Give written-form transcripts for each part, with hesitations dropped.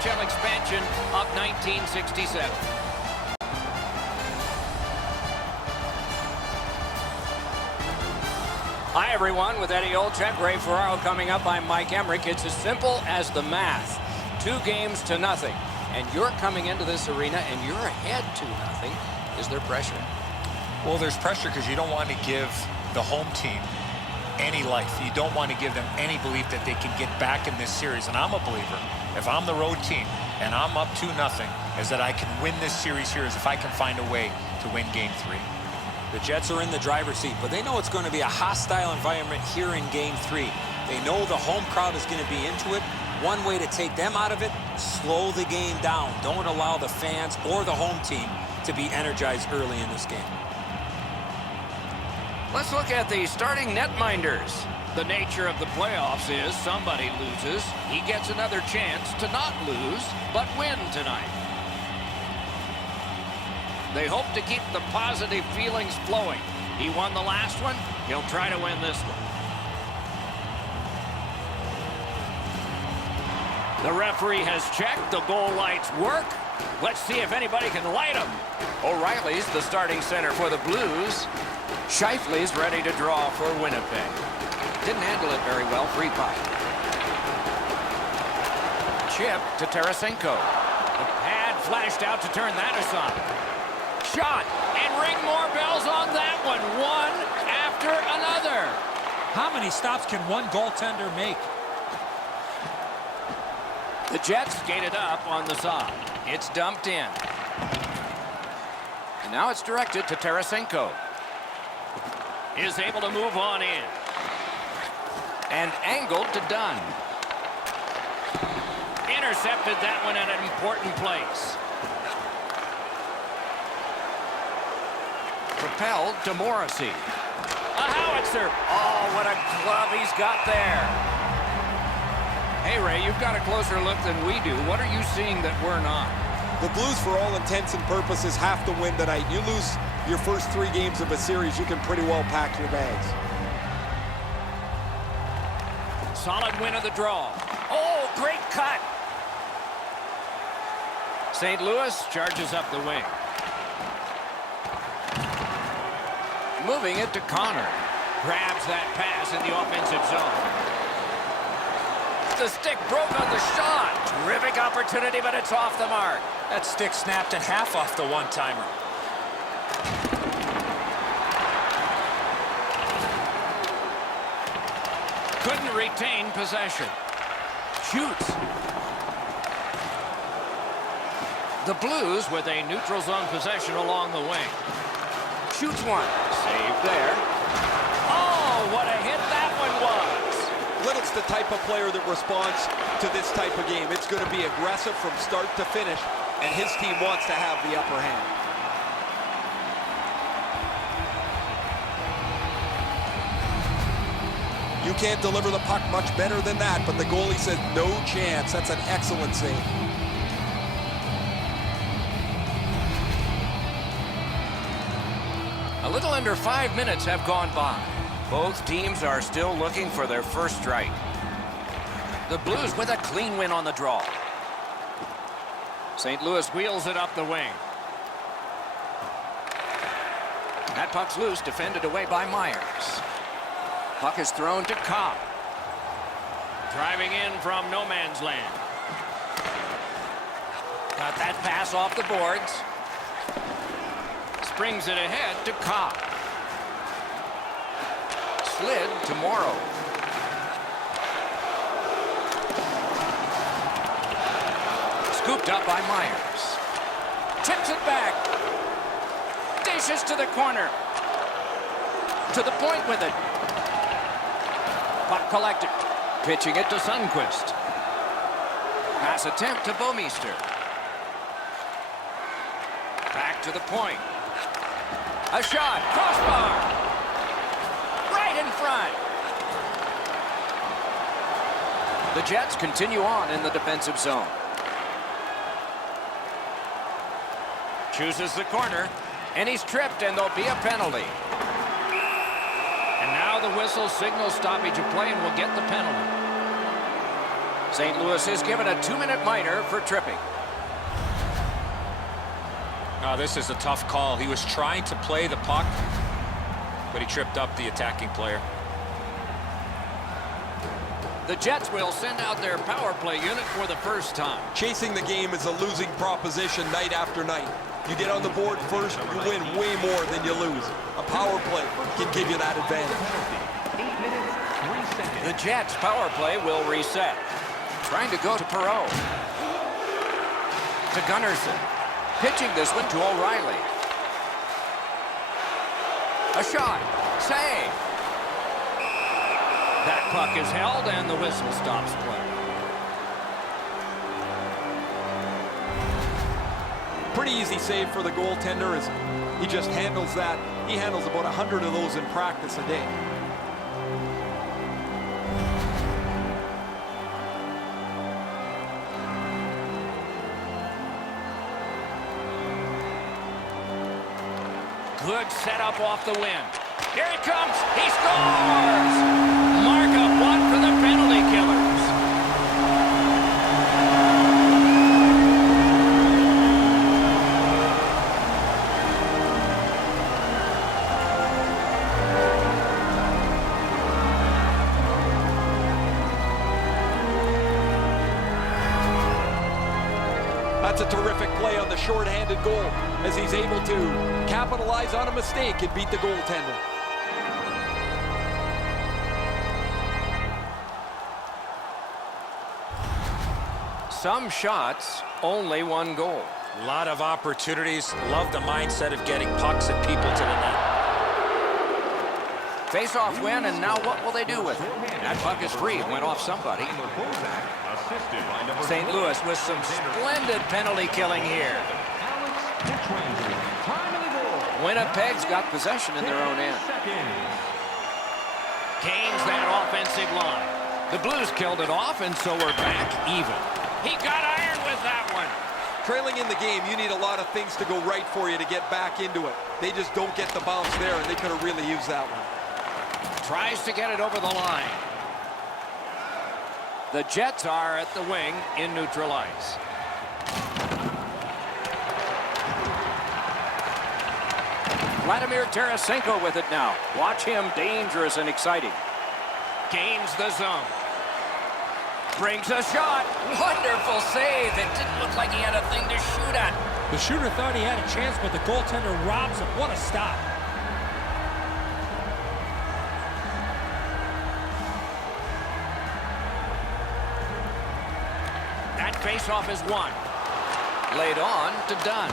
NHL expansion of 1967. Hi, everyone. With Eddie Olczyk, Ray Ferraro coming up, I'm Mike Emmerich. It's as simple as the math. 2 games to nothing. And you're coming into this arena and you're ahead 2-0. Is there pressure? Well, there's pressure because you don't want to give the home team any life. You don't want to give them any belief that they can get back in this series. And I'm a believer, if I'm the road team and I'm up 2-0, is that I can win this series here, is if I can find a way to win Game 3. The Jets are in the driver's seat, but they know it's going to be a hostile environment here in Game 3. They know the home crowd is going to be into it. One way to take them out of it, slow the game down. Don't allow the fans or the home team to be energized early in this game. Let's look at the starting netminders. The nature of the playoffs is somebody loses. He gets another chance to not lose, but win tonight. They hope to keep the positive feelings flowing. He won the last one. He'll try to win this one. The referee has checked. The goal lights work. Let's see if anybody can light them. O'Reilly's the starting center for the Blues. Scheifele's ready to draw for Winnipeg. Didn't handle it very well. Free pie. Chip to Tarasenko. The pad flashed out to turn that aside. Shot, and ring more bells on that one. One after another. How many stops can one goaltender make? The Jets skated up on the side. It's dumped in. And now it's directed to Tarasenko. Is able to move on in. And angled to Dunn. Intercepted that one at an important place. Propelled to Morrissey. A howitzer. Oh, what a glove he's got there. Hey, Ray, you've got a closer look than we do. What are you seeing that we're not? The Blues, for all intents and purposes, have to win tonight. You lose your first 3 games of a series, you can pretty well pack your bags. Solid win of the draw. Oh, great cut. St. Louis charges up the wing. Moving it to Connor. Grabs that pass in the offensive zone. The stick broke on the shot. Terrific opportunity, but it's off the mark. That stick snapped in half off the one-timer. Couldn't retain possession. Shoots. The Blues with a neutral zone possession along the wing. Shoots one. Save there. Oh, what a hit that one was. Little's the type of player that responds to this type of game. It's going to be aggressive from start to finish, and his team wants to have the upper hand. You can't deliver the puck much better than that, but the goalie said no chance. That's an excellent save. A little under 5 minutes have gone by. Both teams are still looking for their first strike. The Blues with a clean win on the draw. St. Louis wheels it up the wing. That puck's loose, defended away by Myers. Puck is thrown to Cobb. Driving in from no man's land. Got that pass off the boards. Springs it ahead to Cobb. Slid to Morrow. Scooped up by Myers. Tips it back. Dishes to the corner. To the point with it. Puck collected. Pitching it to Sundqvist. Pass attempt to Bouwmeester. Back to the point. A shot. Crossbar. Right in front. The Jets continue on in the defensive zone. Chooses the corner, and he's tripped, and there'll be a penalty. And now the whistle signals stoppage of play, and will get the penalty. St. Louis is given a 2-minute minor for tripping. Oh, this is a tough call. He was trying to play the puck, but he tripped up the attacking player. The Jets will send out their power play unit for the first time. Chasing the game is a losing proposition night after night. You get on the board first, you win way more than you lose. A power play can give you that advantage. 8 minutes, 3 seconds. The Jets power play will reset. Trying to go to Perreault. To Gunnarsson. Pitching this one to O'Reilly. A shot. Save. That puck is held and the whistle stops play. Pretty easy save for the goaltender as he just handles that. He handles about 100 of those in practice a day. Good setup off the win. Here he comes. He scores! Mark of one for the penalty killers. That's a terrific play on the short-handed goal as he's able to capitalize on a mistake and beat the goaltender. Some shots, only one goal. A lot of opportunities. Love the mindset of getting pucks and people to the net. Face-off win, and now what will they do with it? That puck is free. It went off somebody. St. Louis with some splendid penalty killing here. Winnipeg's got possession in their own end. Gains that offensive line. The Blues killed it off, and so we're back even. He got iron with that one. Trailing in the game, you need a lot of things to go right for you to get back into it. They just don't get the bounce there, and they could have really used that one. Tries to get it over the line. The Jets are at the wing in neutral ice. Vladimir Tarasenko with it now. Watch him, dangerous and exciting. Gains the zone. Brings a shot. Wonderful save. It didn't look like he had a thing to shoot at. The shooter thought he had a chance, but the goaltender robs him. What a stop. That faceoff is won. Laid on to Dunn.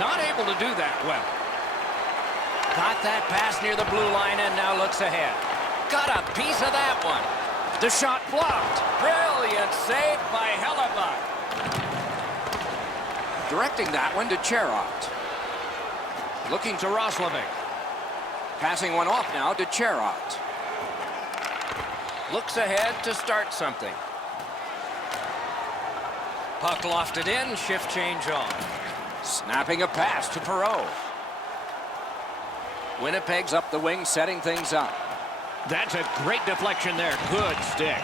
Not able to do that well. Got that pass near the blue line and now looks ahead. Got a piece of that one. The shot blocked. Brilliant save by Hellebuck. Directing that one to Cherot. Looking to Roslovic. Passing one off now to Cherot. Looks ahead to start something. Puck lofted in, shift change on. Snapping a pass to Perreault. Winnipeg's up the wing, setting things up. That's a great deflection there. Good stick.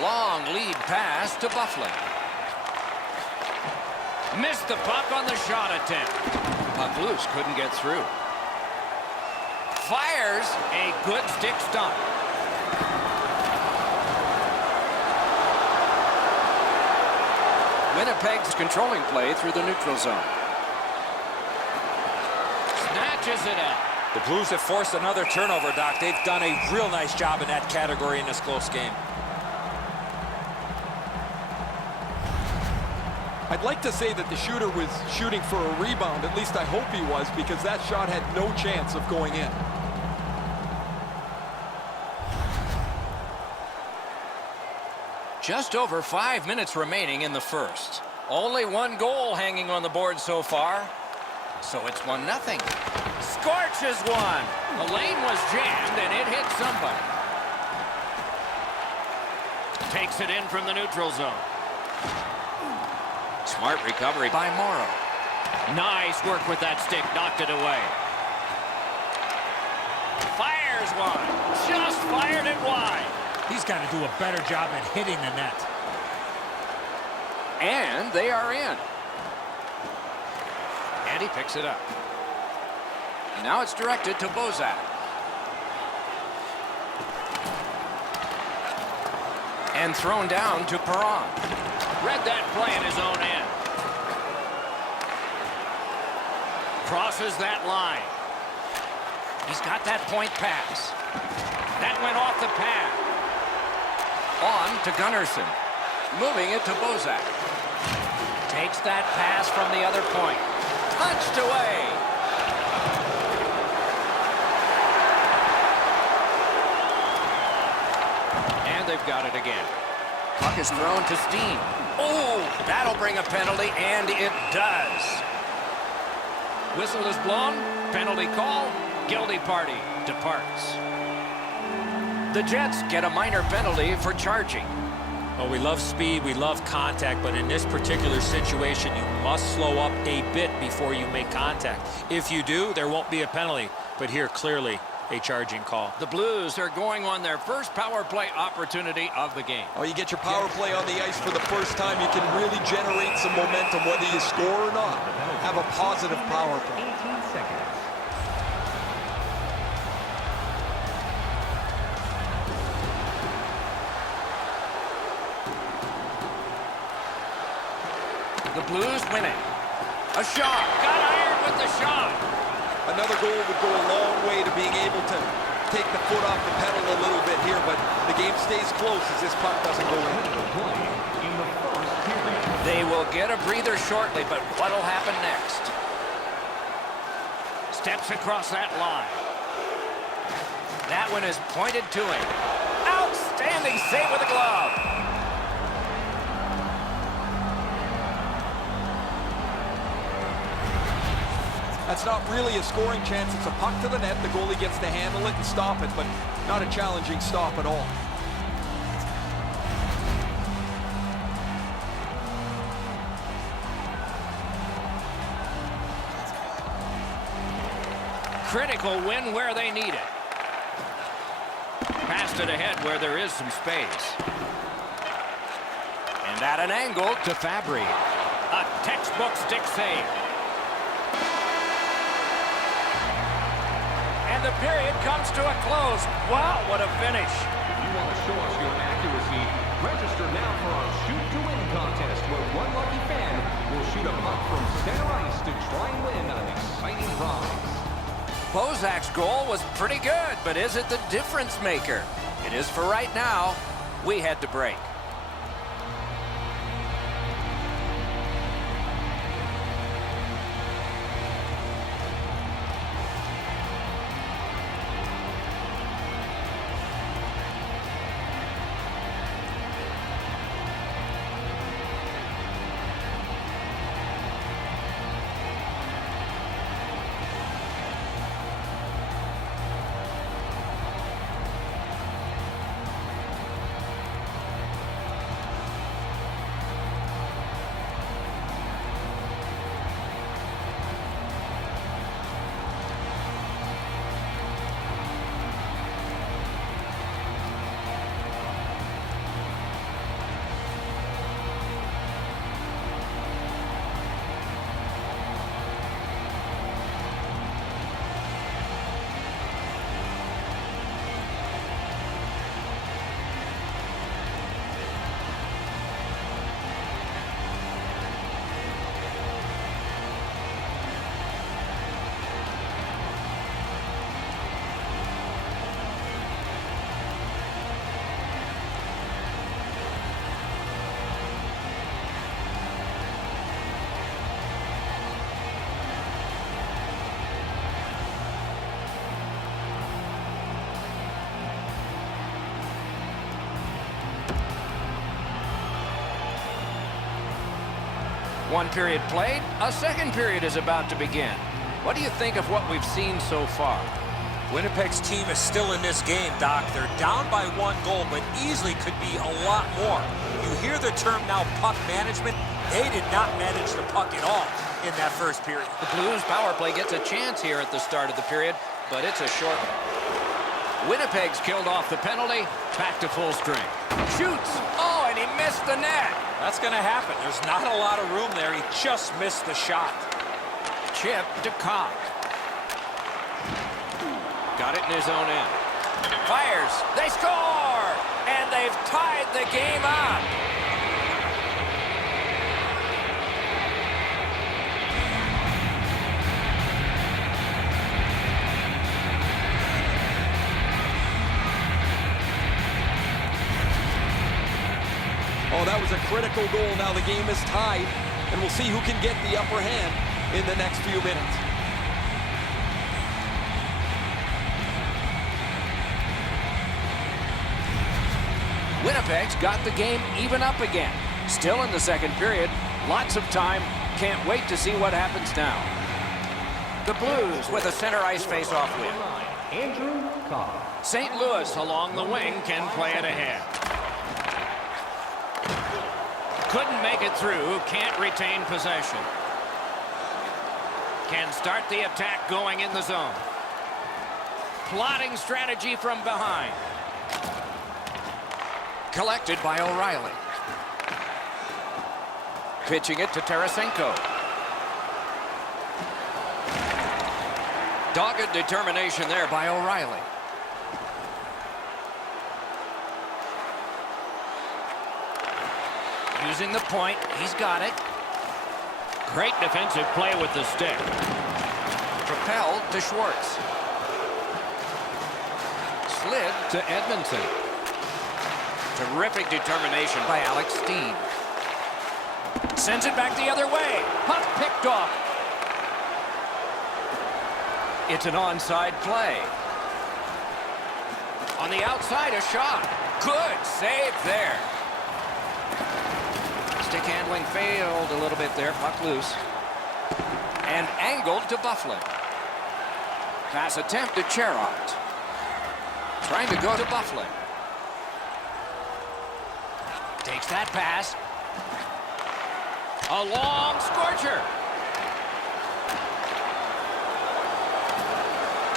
Long lead pass to Bufflin. Missed the puck on the shot attempt. Puck loose, couldn't get through. Fires a good stick stump. Winnipeg's controlling play through the neutral zone. Snatches it up. The Blues have forced another turnover, Doc. They've done a real nice job in that category in this close game. I'd like to say that the shooter was shooting for a rebound. At least I hope he was, because that shot had no chance of going in. Just over 5 minutes remaining in the first. Only one goal hanging on the board so far. So it's 1-0. Scorches one. The lane was jammed and it hit somebody. Takes it in from the neutral zone. Smart recovery by Morrow. Nice work with that stick. Knocked it away. Fires one. Just fired it wide. He's got to do a better job at hitting the net. And they are in. And he picks it up. And now it's directed to Bozak. And thrown down to Perron. Read that play in his own end. Crosses that line. He's got that point pass. That went off the pad. On to Gunnarsson. Moving it to Bozak. Takes that pass from the other point. Punched away. And they've got it again. Puck is thrown to Steen. Oh, that'll bring a penalty, and it does. Whistle is blown. Penalty call. Guilty party departs. The Jets get a minor penalty for charging. Well, we love speed, we love contact, but in this particular situation, you must slow up a bit before you make contact. If you do, there won't be a penalty, but here, clearly, a charging call. The Blues are going on their first power play opportunity of the game. Oh, you get your power play on the ice for the first time, you can really generate some momentum, whether you score or not. Have a positive power play. 18 seconds. The Blues win it. A shot. Got ironed with the shot. Another goal would go a long way to being able to take the foot off the pedal a little bit here, but the game stays close as this puck doesn't go in. They will get a breather shortly, but what'll happen next? Steps across that line. That one is pointed to him. Outstanding save with the glove. That's not really a scoring chance. It's a puck to the net. The goalie gets to handle it and stop it, but not a challenging stop at all. Critical win where they need it. Passed it ahead where there is some space. And at an angle to Fabry. A textbook stick save. And the period comes to a close. Wow, what a finish. If you want to show us your accuracy, register now for our Shoot to Win contest, where one lucky fan will shoot a puck from center ice to try and win an exciting prize. Bozak's goal was pretty good, but is it the difference maker? It is for right now. We head to break. One period played, a second period is about to begin. What do you think of what we've seen so far? Winnipeg's team is still in this game, Doc. They're down by 1 goal, but easily could be a lot more. You hear the term now, puck management. They did not manage the puck at all in that first period. The Blues power play gets a chance here at the start of the period, but it's a short one. Winnipeg's killed off the penalty. Back to full strength. Shoots. Oh, and he missed the net. That's going to happen. There's not a lot of room there. He just missed the shot. Chip to Cobb. Got it in his own end. Fires. They score! And they've tied the game up. Oh, that was a critical goal. Now the game is tied, and we'll see who can get the upper hand in the next few minutes. Winnipeg's got the game even up again. Still in the second period. Lots of time. Can't wait to see what happens now. The Blues with a center ice face-off win. Andrew Cobb. St. Louis along the wing can play it ahead. Couldn't make it through. Can't retain possession. Can start the attack going in the zone. Plotting strategy from behind. Collected by O'Reilly. Pitching it to Tarasenko. Dogged determination there by O'Reilly. Using the point. He's got it. Great defensive play with the stick. Propelled to Schwartz. Slid to Edmondson. Terrific determination by Alex Steen. Sends it back the other way. Puck picked off. It's an onside play. On the outside, a shot. Good save there. Stick handling failed a little bit there. Puck loose. And angled to Bufflin. Pass attempt to Cherot. Trying to go to Bufflin. Takes that pass. A long scorcher.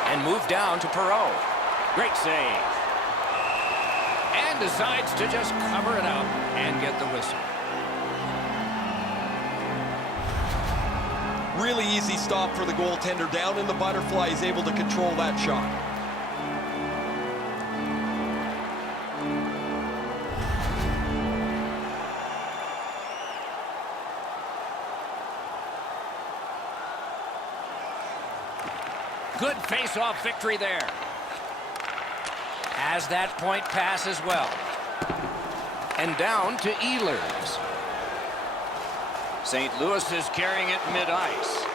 And moved down to Perreault. Great save. And decides to just cover it up and get the whistle. Really easy stop for the goaltender. Down in the butterfly, he's able to control that shot. Good face-off victory there. Has that point pass as well. And down to Ehlers. St. Louis is carrying it mid-ice.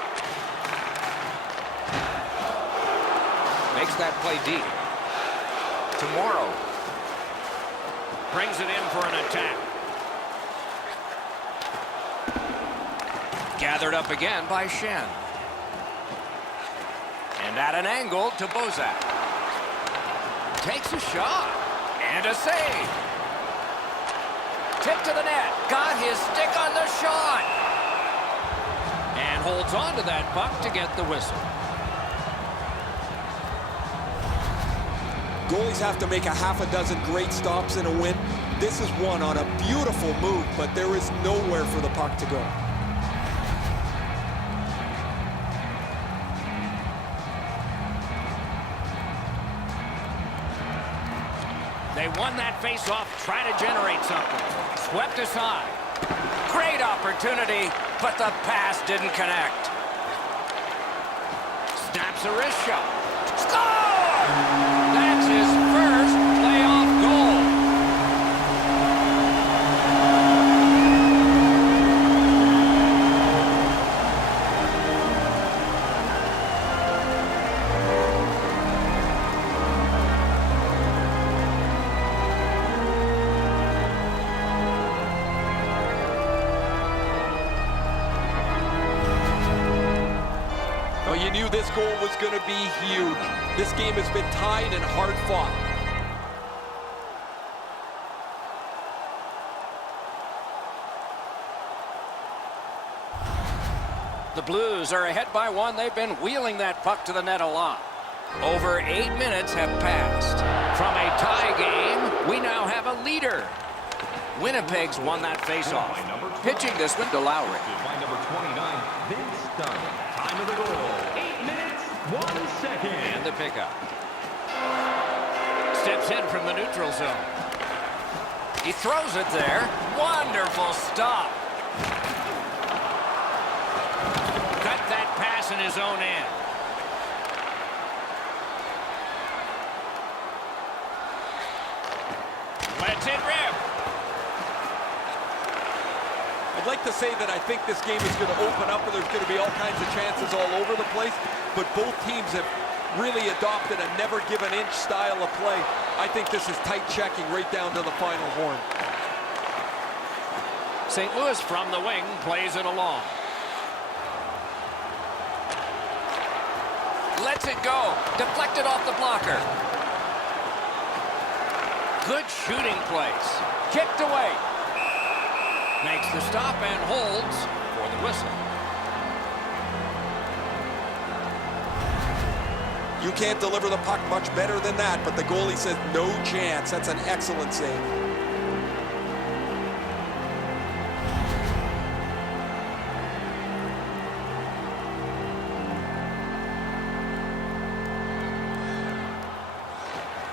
Makes that play deep. To Morrow. Brings it in for an attack. Gathered up again by Shen. And at an angle to Bozak. Takes a shot. And a save. Tip to the net. Got his stick on the shot. And holds on to that puck to get the whistle. Goalies have to make a half a dozen great stops in a win. This is one on a beautiful move, but there is nowhere for the puck to go. They won that face-off, trying to generate something. Swept aside. Great opportunity, but the pass didn't connect. Snaps a wrist shot. Score! That's his first playoff goal. You knew this goal was going to be huge. This game has been tied and hard fought. The Blues are ahead by one. They've been wheeling that puck to the net a lot. Over 8 minutes have passed. From a tie game, we now have a leader. Winnipeg's won that faceoff. Pitching this one to Lowry. By number 29, Vince Stanley. Time of the goal, 8 minutes, 1 second. And the pickup. Steps in from the neutral zone. He throws it there. Wonderful stop. Cut that pass in his own end. Lets it rip. I'd like to say that I think this game is going to open up and there's going to be all kinds of chances all over the place, but both teams have really adopted a never give an inch style of play. I think this is tight checking right down to the final horn. St. Louis from the wing plays it along. Lets it go. Deflected off the blocker. Good shooting place. Kicked away. Makes the stop and holds for the whistle. You can't deliver the puck much better than that, but the goalie says no chance. That's an excellent save.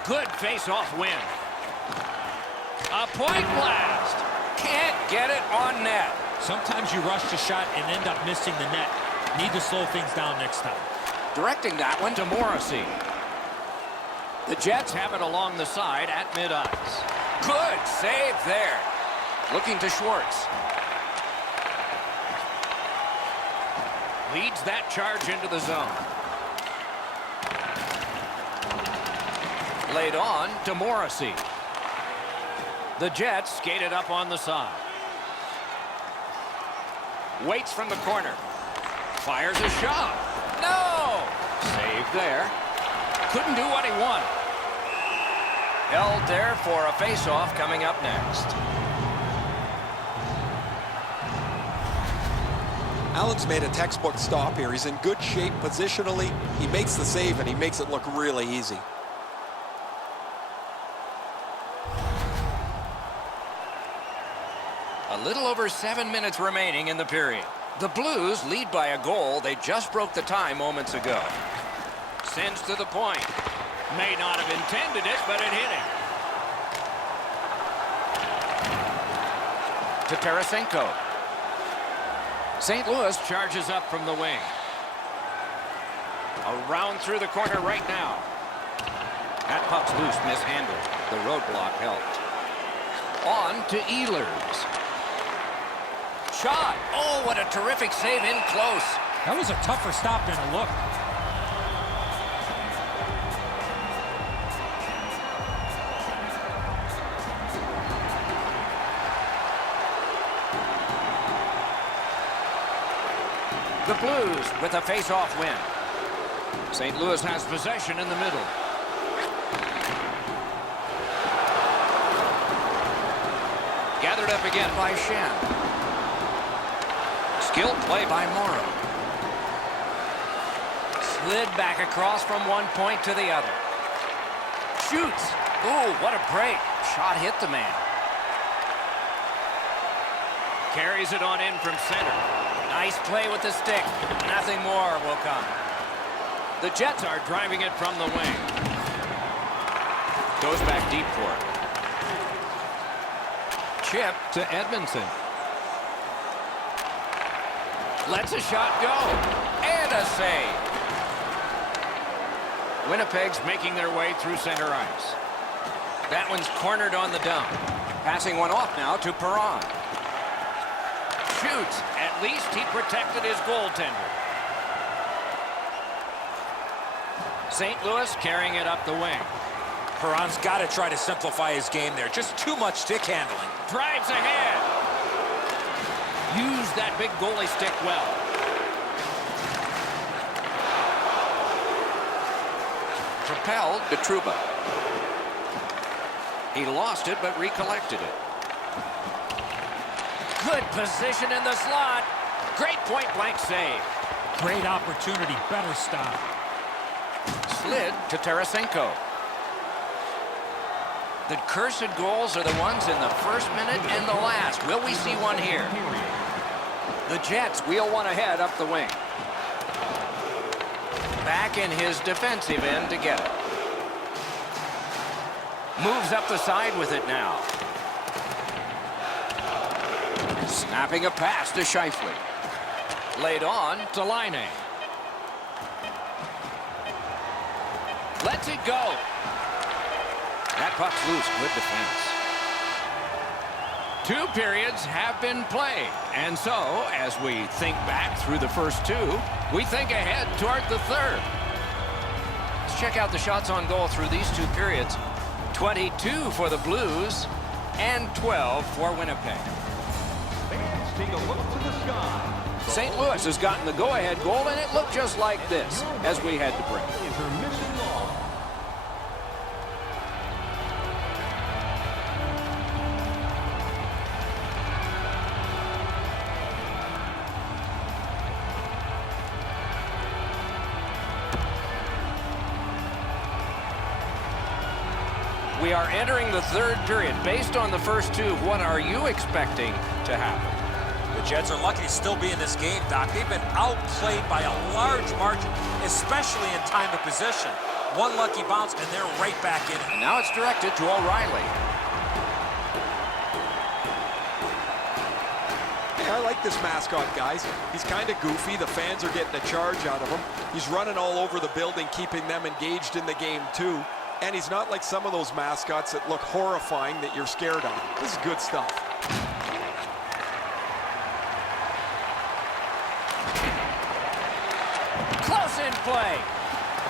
Good face-off win. A point blast. Can't get it on net. Sometimes you rush the shot and end up missing the net. Need to slow things down next time. Directing that one to Morrissey. The Jets have it along the side at mid-ice. Good save there. Looking to Schwartz. Leads that charge into the zone. Laid on to Morrissey. The Jets skated up on the side. Waits from the corner. Fires a shot. No! Save there. Couldn't do what he wanted. Held there for a face-off coming up next. Allen's made a textbook stop here. He's in good shape positionally. He makes the save and he makes it look really easy. A little over 7 minutes remaining in the period. The Blues lead by a goal. They just broke the tie moments ago. Sends to the point. May not have intended it, but it hit him. To Tarasenko. St. Louis charges up from the wing. Around through the corner right now. That puck's loose, mishandled. The roadblock helped. On to Ehlers. Shot. Oh, what a terrific save in close. That was a tougher stop than a look. The Blues with a face-off win. St. Louis has possession in the middle. Gathered up again by Shen. Skilled play by Morrow. Slid back across from one point to the other. Shoots. Ooh, what a break. Shot hit the man. Carries it on in from center. Nice play with the stick. Nothing more will come. The Jets are driving it from the wing. Goes back deep for it. Chip to Edmondson. Lets a shot go. And a save. Winnipeg's making their way through center ice. That one's cornered on the dump. Passing one off now to Perron. Shoots. At least he protected his goaltender. St. Louis carrying it up the wing. Perron's got to try to simplify his game there. Just too much stick handling. Drives ahead. Use that big goalie stick well. Propelled to Trouba. He lost it, but recollected it. Good position in the slot. Great point-blank save. Great opportunity. Better stop. slid to Tarasenko. The cursed goals are the ones in the first minute and the last. Will we see one here? The Jets wheel one ahead up the wing. Back in his defensive end to get it. Moves up the side with it now. Snapping a pass to Shifley. Laid on to Line. Lets it go. That puck's loose. Good defense. 2 periods have been played. And so, as we think back through the first 2, we think ahead toward the third. Let's check out the shots on goal through these 2 periods. 22 for the Blues and 12 for Winnipeg. Fans, take a look to the sky. St. Louis has gotten the go-ahead goal, and it looked just like this as we head to break. Intermission long. We are entering the third period. Based on the first 2, what are you expecting to happen? The Jets are lucky to still be in this game, Doc. They've been outplayed by a large margin, especially in time of possession. One lucky bounce, and they're right back in it. And now it's directed to O'Reilly. Hey, I like this mascot, guys. He's kind of goofy. The fans are getting a charge out of him. He's running all over the building, keeping them engaged in the game, too. And he's not like some of those mascots that look horrifying that you're scared of. This is good stuff. Close in play.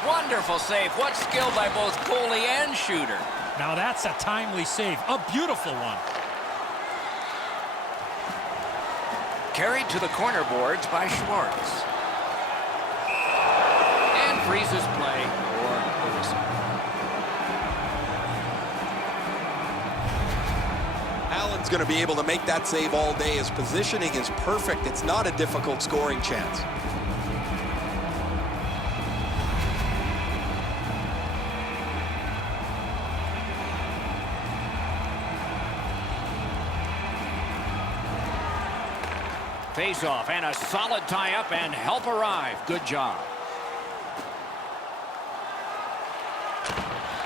Wonderful save. What skill by both goalie and shooter. Now that's a timely save. A beautiful one. Carried to the corner boards by Schwartz. And freezes play for the whistle. Allen's going to be able to make that save all day. His positioning is perfect. It's not a difficult scoring chance. Face-off and a solid tie-up and help arrive. Good job.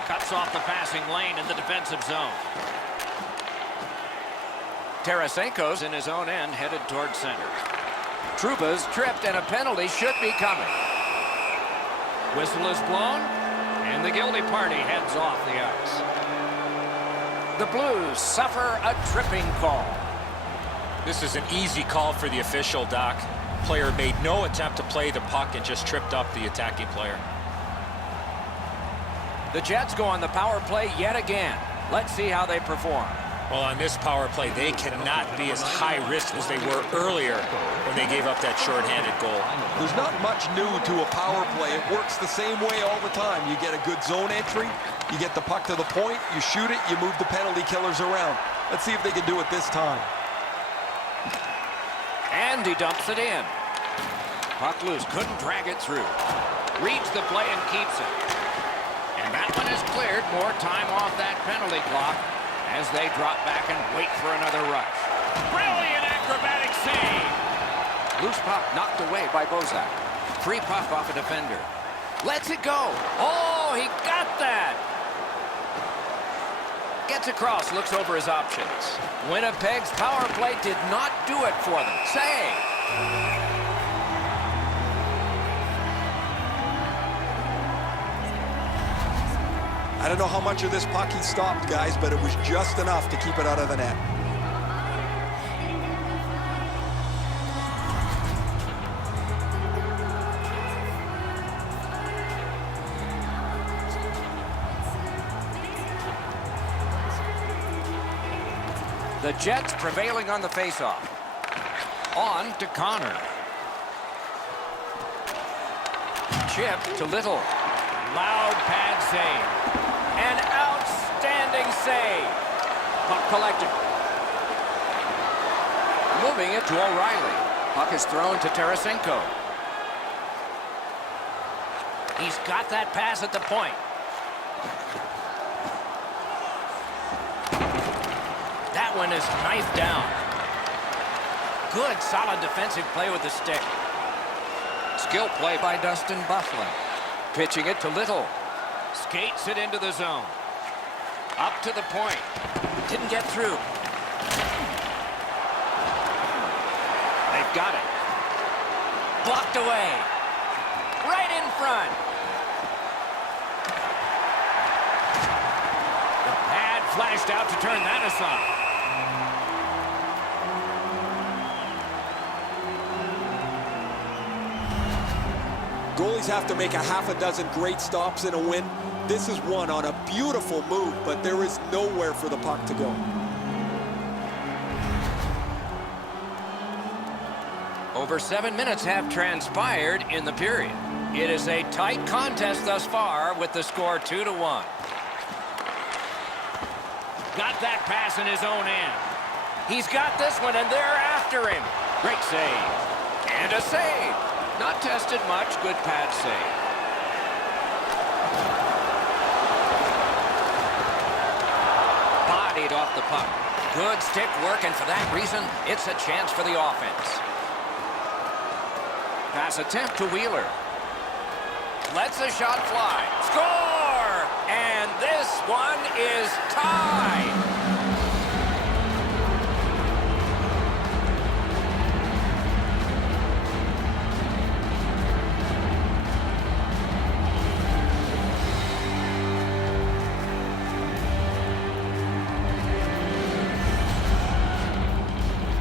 Cuts off the passing lane in the defensive zone. Tarasenko's in his own end, headed toward center. Trouba's tripped and a penalty should be coming. Whistle is blown and the guilty party heads off the ice. The Blues suffer a tripping call. This is an easy call for the official, Doc. Player made no attempt to play the puck and just tripped up the attacking player. The Jets go on the power play yet again. Let's see how they perform. Well, on this power play, they cannot be as high risk as they were earlier when they gave up that shorthanded goal. There's not much new to a power play. It works the same way all the time. You get a good zone entry, you get the puck to the point, you shoot it, you move the penalty killers around. Let's see if they can do it this time. And he dumps it in. Puck loose, couldn't drag it through. Reads the play and keeps it. And that one is cleared. More time off that penalty clock as they drop back and wait for another rush. Brilliant acrobatic save. Loose puck knocked away by Bozak. Free puck off a defender. Lets it go. Oh, he got that. Gets across, looks over his options. Winnipeg's power play did not do it for them. Save. I don't know how much of this puck he stopped, guys, but it was just enough to keep it out of the net. The Jets prevailing on the faceoff. On to Connor. Chip to Little. Loud pad save. An outstanding save. Puck collected. Moving it to O'Reilly. Puck is thrown to Tarasenko. He's got that pass at the point. That one is knifed down. Good, solid defensive play with the stick. Skill play by Dustin Bufflin. Pitching it to Little. Skates it into the zone. Up to the point. Didn't get through. They've got it. Blocked away. Right in front. The pad flashed out to turn that aside. Goalies have to make a half a dozen great stops in a win. This is one on a beautiful move, but there is nowhere for the puck to go. Over 7 minutes have transpired in the period. It is a tight contest thus far with the score 2-1. Got that pass in his own end. He's got this one, and they're after him. Great save. And a save. Not tested much. Good pad save. Bodied off the puck. Good stick work, and for that reason, it's a chance for the offense. Pass attempt to Wheeler. Lets the shot fly. Score! And this one is tied.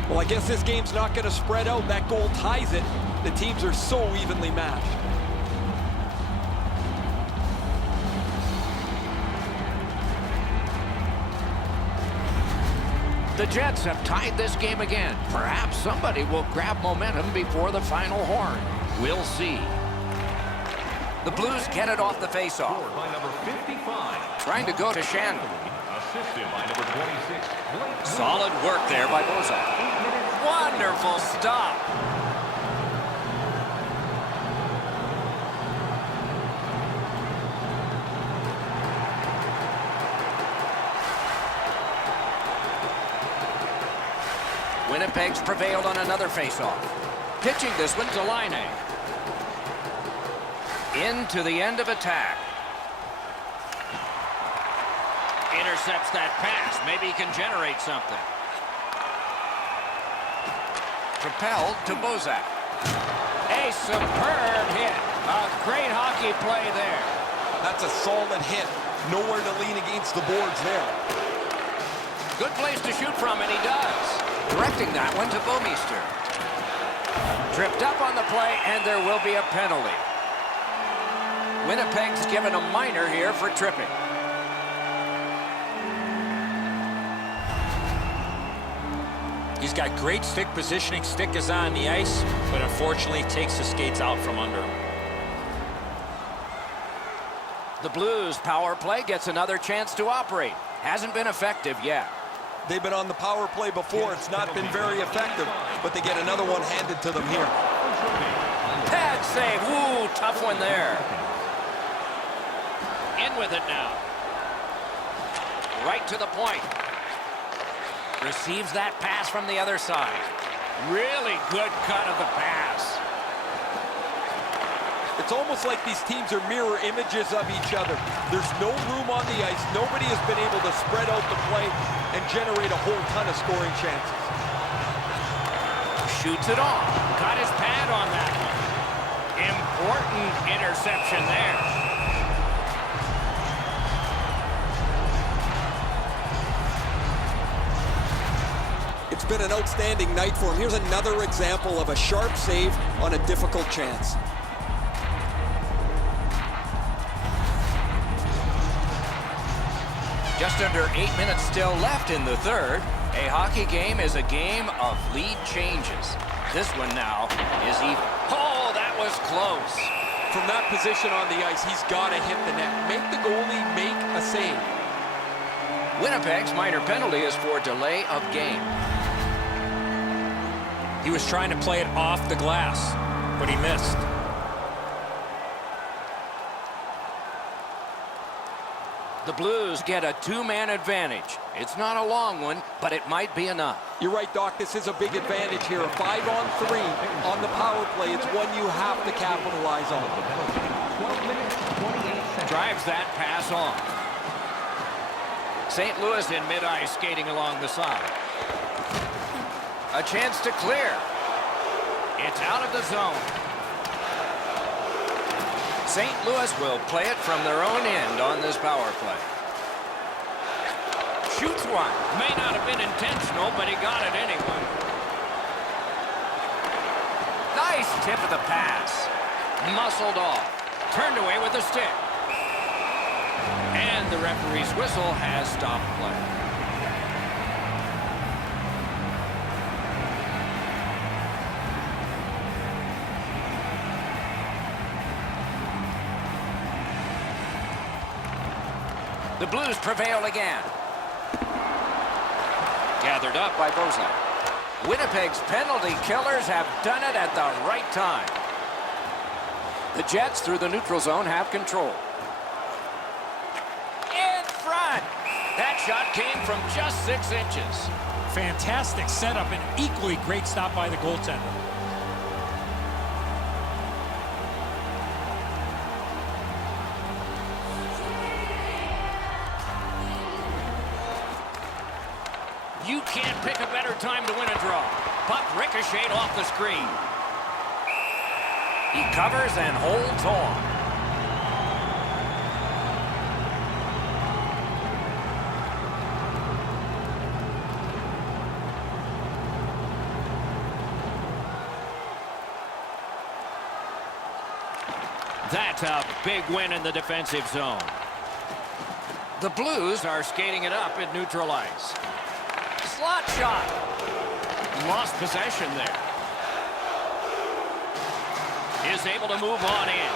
Well, I guess this game's not going to spread out. That goal ties it. The teams are so evenly matched. The Jets have tied this game again. Perhaps somebody will grab momentum before the final horn. We'll see. The Blues get it off the faceoff. Scored by number 55. Trying to go to Shannon. Assisted by number 26. Blake. Solid work there by Bozak. Wonderful stop. Winnipeg's prevailed on another faceoff. Pitching this one to Line. Into the end of attack. Intercepts that pass. Maybe he can generate something. Propelled to Bozak. A superb hit. A great hockey play there. That's a solid hit. Nowhere to lean against the boards there. Good place to shoot from, and he does. Directing that one to Bouwmeester. Tripped up on the play, and there will be a penalty. Winnipeg's given a minor here for tripping. He's got great stick positioning. Stick is on the ice, but unfortunately takes the skates out from under him. The Blues power play gets another chance to operate. Hasn't been effective yet. They've been on the power play before. It's not been very effective, but they get another one handed to them here. Pad save. Ooh, tough one there. In with it now. Right to the point. Receives that pass from the other side. Really good cut of the pass. It's almost like these teams are mirror images of each other. There's no room on the ice. Nobody has been able to spread out the play and generate a whole ton of scoring chances. Shoots it off. Got his pad on that one. Important interception there. It's been an outstanding night for him. Here's another example of a sharp save on a difficult chance. Just under 8 minutes still left in the third. A hockey game is a game of lead changes. This one now is even. Oh, that was close. From that position on the ice, he's got to hit the net. Make the goalie make a save. Winnipeg's minor penalty is for delay of game. He was trying to play it off the glass, but he missed. The Blues get a two-man advantage. It's not a long one, but it might be enough. You're right, Doc. This is a big advantage here. A 5-on-3 on the power play. It's one you have to capitalize on. 12 minutes, 28 seconds. Drives that pass on. St. Louis in mid-ice skating along the side. A chance to clear. It's out of the zone. St. Louis will play it from their own end on this power play. Shoots one. May not have been intentional, but he got it anyway. Nice tip of the pass. Muscled off. Turned away with a stick. And the referee's whistle has stopped play. The Blues prevail again. Gathered up by Bozak. Winnipeg's penalty killers have done it at the right time. The Jets through the neutral zone have control. In front. That shot came from just 6 inches. Fantastic setup and equally great stop by the goaltender. You can't pick a better time to win a draw. Puck ricocheted off the screen. He covers and holds on. That's a big win in the defensive zone. The Blues are skating it up at neutral ice. Slot shot. Lost possession there. Is able to move on in.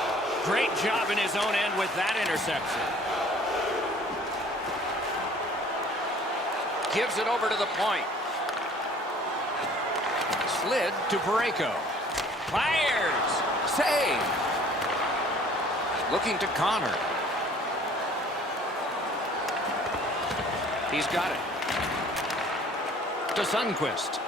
Great job in his own end with that interception. Gives it over to the point. Slid to Parayko. Fires. Save. Looking to Connor. He's got it. To Sundqvist.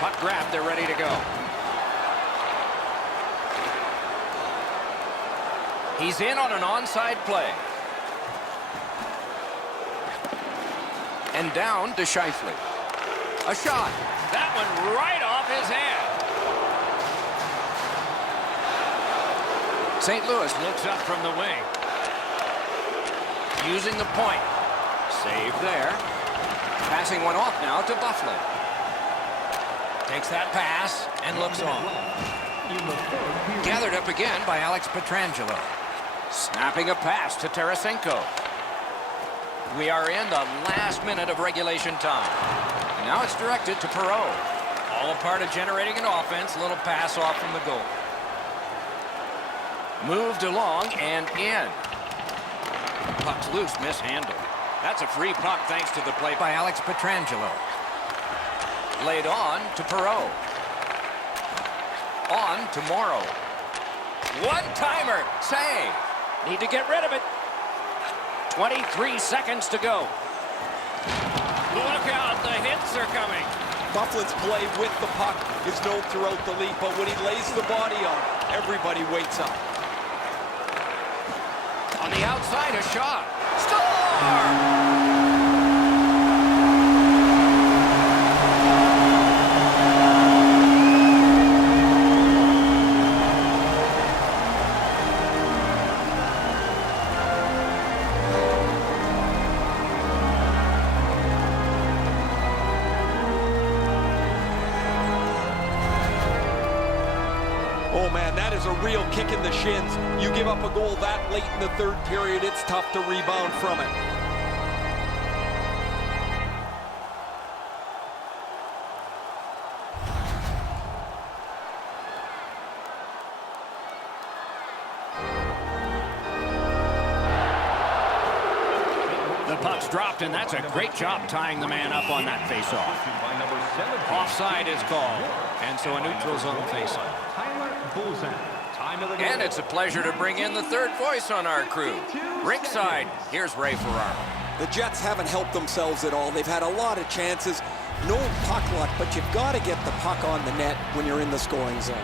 Puck grab, they're ready to go. He's in on an onside play. And down to Shifley. A shot. That one right off his hand. St. Louis looks up from the wing. Using the point. Save there. Passing one off now to Buffalo. Takes that pass and looks on. Gathered up again by Alex Pietrangelo. Snapping a pass to Tarasenko. We are in the last minute of regulation time. Now it's directed to Perreault. All a part of generating an offense. Little pass off from the goal. Moved along and in. Puck's loose, mishandled. That's a free puck thanks to the play by Alex Pietrangelo. Laid on to Perreault. On to Morrow. One-timer. Save. Need to get rid of it. 23 seconds to go. Look out. The hits are coming. Bufflin's play with the puck is known throughout the league, but when he lays the body on, everybody waits up. On the outside, a shot. Score! Oh man, that is a real kick in the shins. You give up a goal that late in the third period, it's tough to rebound from it. The puck's dropped, and that's a great job tying the man up on that faceoff. Offside is called, and so a neutral zone faceoff. bullseye. Time of the game. And it's a pleasure to bring in the third voice on our crew. Ringside, here's Ray Ferraro. The Jets haven't helped themselves at all. They've had a lot of chances. No puck luck, but you've got to get the puck on the net when you're in the scoring zone.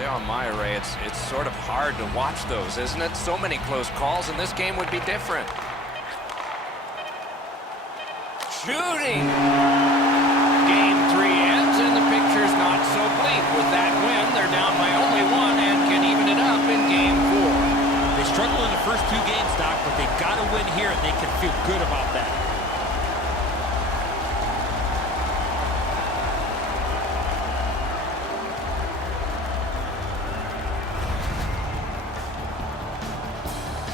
Yeah, on my Ray, it's sort of hard to watch those, isn't it? So many close calls, and this game would be different. Shooting! Game 3 ends, and the picture's not so bleak. With that win, they're down by only 1 and can even it up in Game 4. They struggled in the first 2 games, Doc, but they got to win here, and they can feel good about that.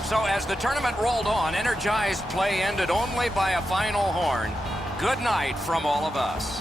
So as the tournament rolled on, energized play ended only by a final horn. Good night from all of us.